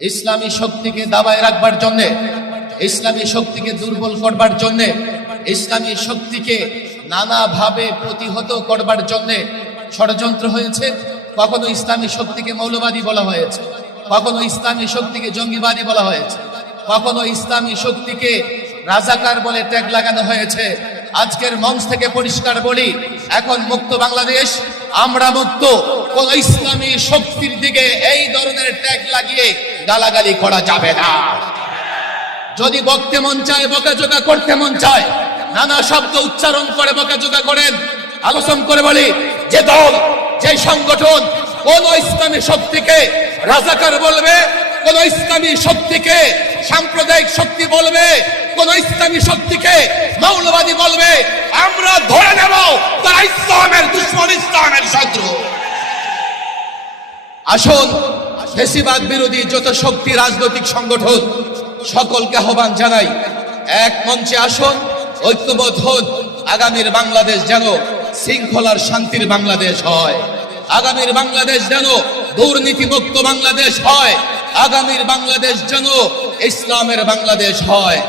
ইসলামী শক্তিকে দাবায় রাখবার জন্য, ইসলামী শক্তিকে দুর্বল করবার জন্য, ইসলামী শক্তিকে নানাভাবে প্রতিহত করবার জন্য ষড়যন্ত্র হয়েছে। কখনো ইসলামী শক্তিকে মৌলবাদী বলা হয়েছে, কখনো ইসলামী শক্তিকে জঙ্গিবাদী বলা হয়েছে, কখনো ইসলামী শক্তিকে রাজাকার বলে ট্যাগ লাগানো হয়েছে। আজকের মঞ্চ থেকে পরিষ্কার বলি, এখন মুক্ত বাংলাদেশ, আমরা মুক্ত। কোন ইসলামী শক্তির দিকে এই ধরনের ট্যাগ লাগিয়ে গালাগালি করা যাবে না। যদি বকতে মন চায়, বকাঝকা করতে মন চায়, নানা শব্দ উচ্চারণ করে বকাঝকা করেন। আলোচনা করে বলি, যে দল, যে সংগঠন কোন ইসলামী শক্তিকে রাজাকার বলবে, কোন ইসলামী শক্তিকে সাম্প্রদায়িক শক্তি বলবে, কোন ইসলামী শক্তিকে মৌলবাদী বলবে, আমরা ধরে নেব তারা ইসলামের দুশমন, ইসলামের শত্রু। আসুন, ফ্যাসিবাদ বিরোধী যত শক্তি, রাজনৈতিক সংগঠন, সকলকে আহ্বান জানাই, এক মঞ্চে আসুন, ঐক্যবদ্ধ হন। আগামীর বাংলাদেশ যেন শৃঙ্খলার শান্তির বাংলাদেশ হয়, আগামীর বাংলাদেশ যেন দুর্নীতিমুক্ত বাংলাদেশ হয়, আগামীর বাংলাদেশ যেন ইসলামের বাংলাদেশ হয়।